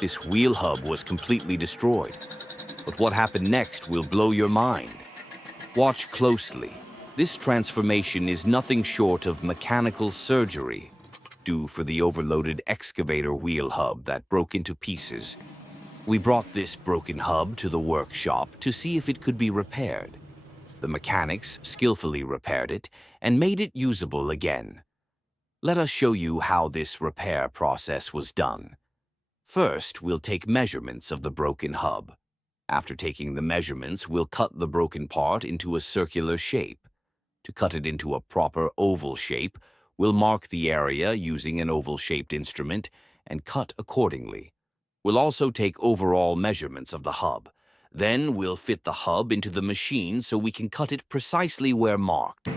This wheel hub was completely destroyed. But what happened next will blow your mind. Watch closely. This transformation is nothing short of mechanical surgery, due for the overloaded excavator wheel hub that broke into pieces. We brought this broken hub to the workshop to see if it could be repaired. The mechanics skillfully repaired it and made it usable again. Let us show you how this repair process was done. First, we'll take measurements of the broken hub. After taking the measurements, we'll cut the broken part into a circular shape. To cut it into a proper oval shape, we'll mark the area using an oval-shaped instrument and cut accordingly. We'll also take overall measurements of the hub. Then we'll fit the hub into the machine so we can cut it precisely where marked.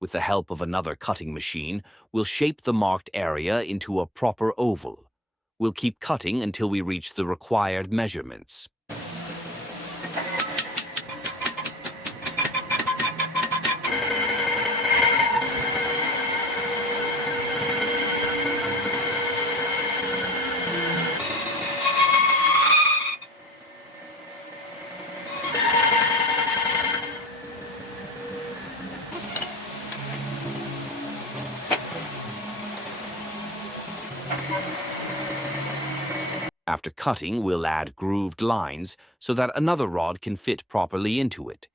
With the help of another cutting machine, we'll shape the marked area into a proper oval. We'll keep cutting until we reach the required measurements. After cutting, we'll add grooved lines so that another rod can fit properly into it.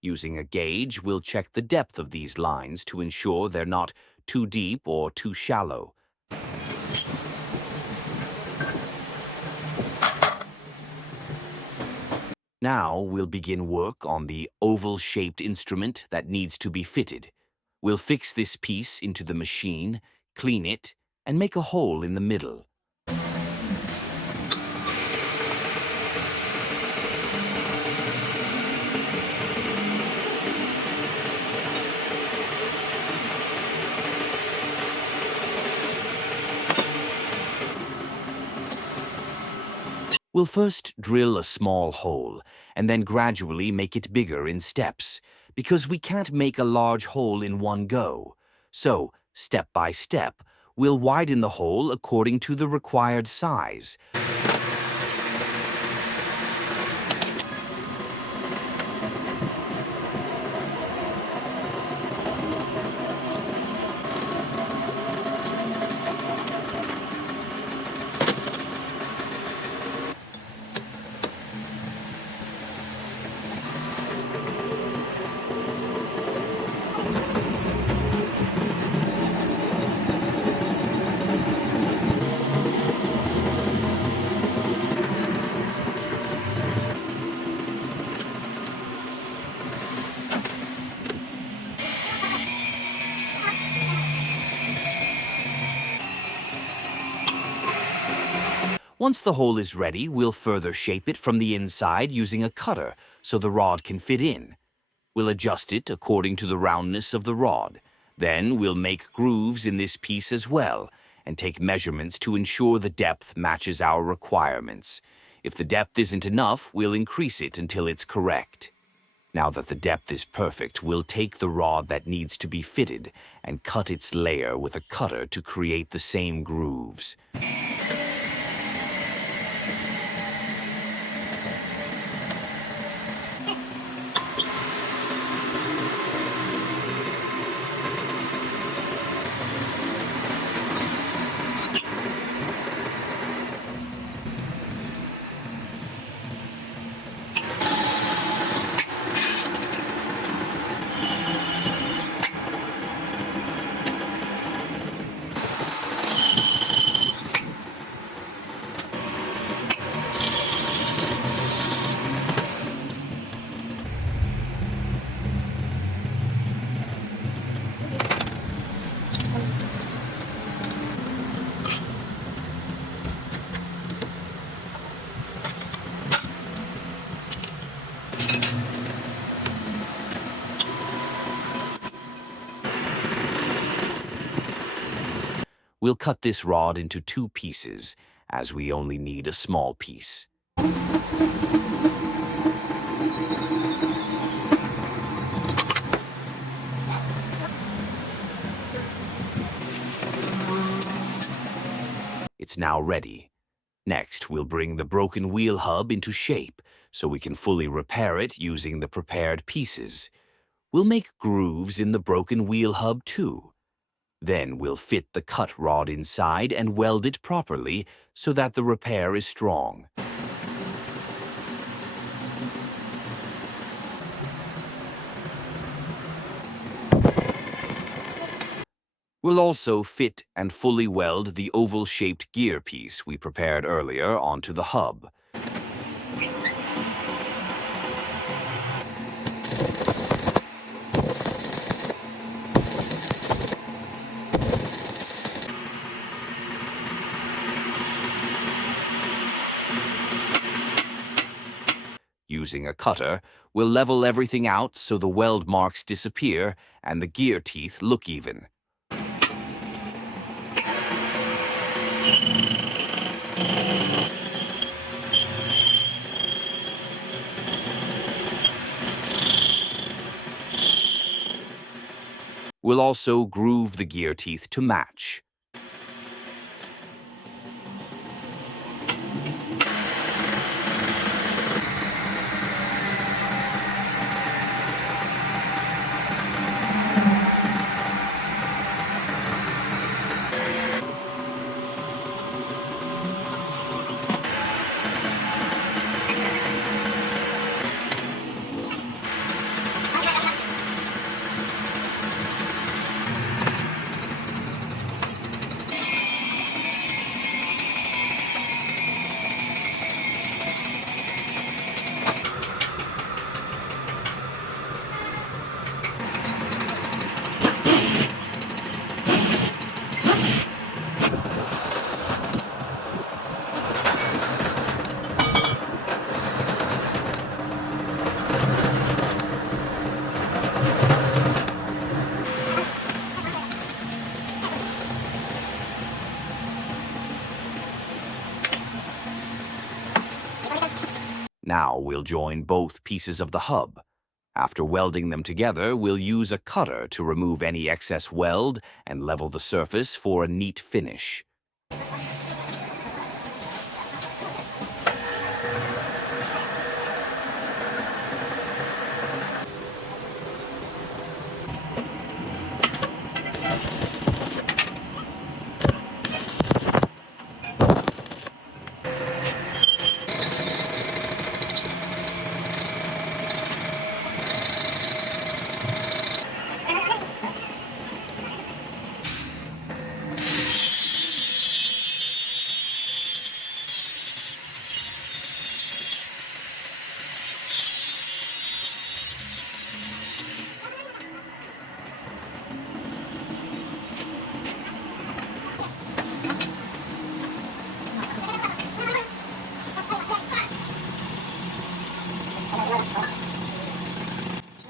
Using a gauge, we'll check the depth of these lines to ensure they're not too deep or too shallow. Now we'll begin work on the oval-shaped instrument that needs to be fitted. We'll fix this piece into the machine, clean it, and make a hole in the middle. We'll first drill a small hole and then gradually make it bigger in steps, because we can't make a large hole in one go. So, step by step, we'll widen the hole according to the required size. Once the hole is ready, we'll further shape it from the inside using a cutter so the rod can fit in. We'll adjust it according to the roundness of the rod. Then we'll make grooves in this piece as well and take measurements to ensure the depth matches our requirements. If the depth isn't enough, we'll increase it until it's correct. Now that the depth is perfect, we'll take the rod that needs to be fitted and cut its layer with a cutter to create the same grooves. We'll cut this rod into 2 pieces, as we only need a small piece. It's now ready. Next, we'll bring the broken wheel hub into shape, so we can fully repair it using the prepared pieces. We'll make grooves in the broken wheel hub too. Then we'll fit the cut rod inside and weld it properly so that the repair is strong. We'll also fit and fully weld the oval-shaped gear piece we prepared earlier onto the hub. Using a cutter, we'll level everything out so the weld marks disappear and the gear teeth look even. We'll also groove the gear teeth to match. Now we'll join both pieces of the hub. After welding them together, we'll use a cutter to remove any excess weld and level the surface for a neat finish.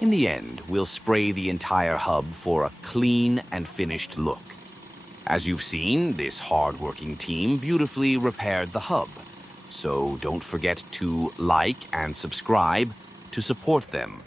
In the end, we'll spray the entire hub for a clean and finished look. As you've seen, this hard-working team beautifully repaired the hub. So don't forget to like and subscribe to support them.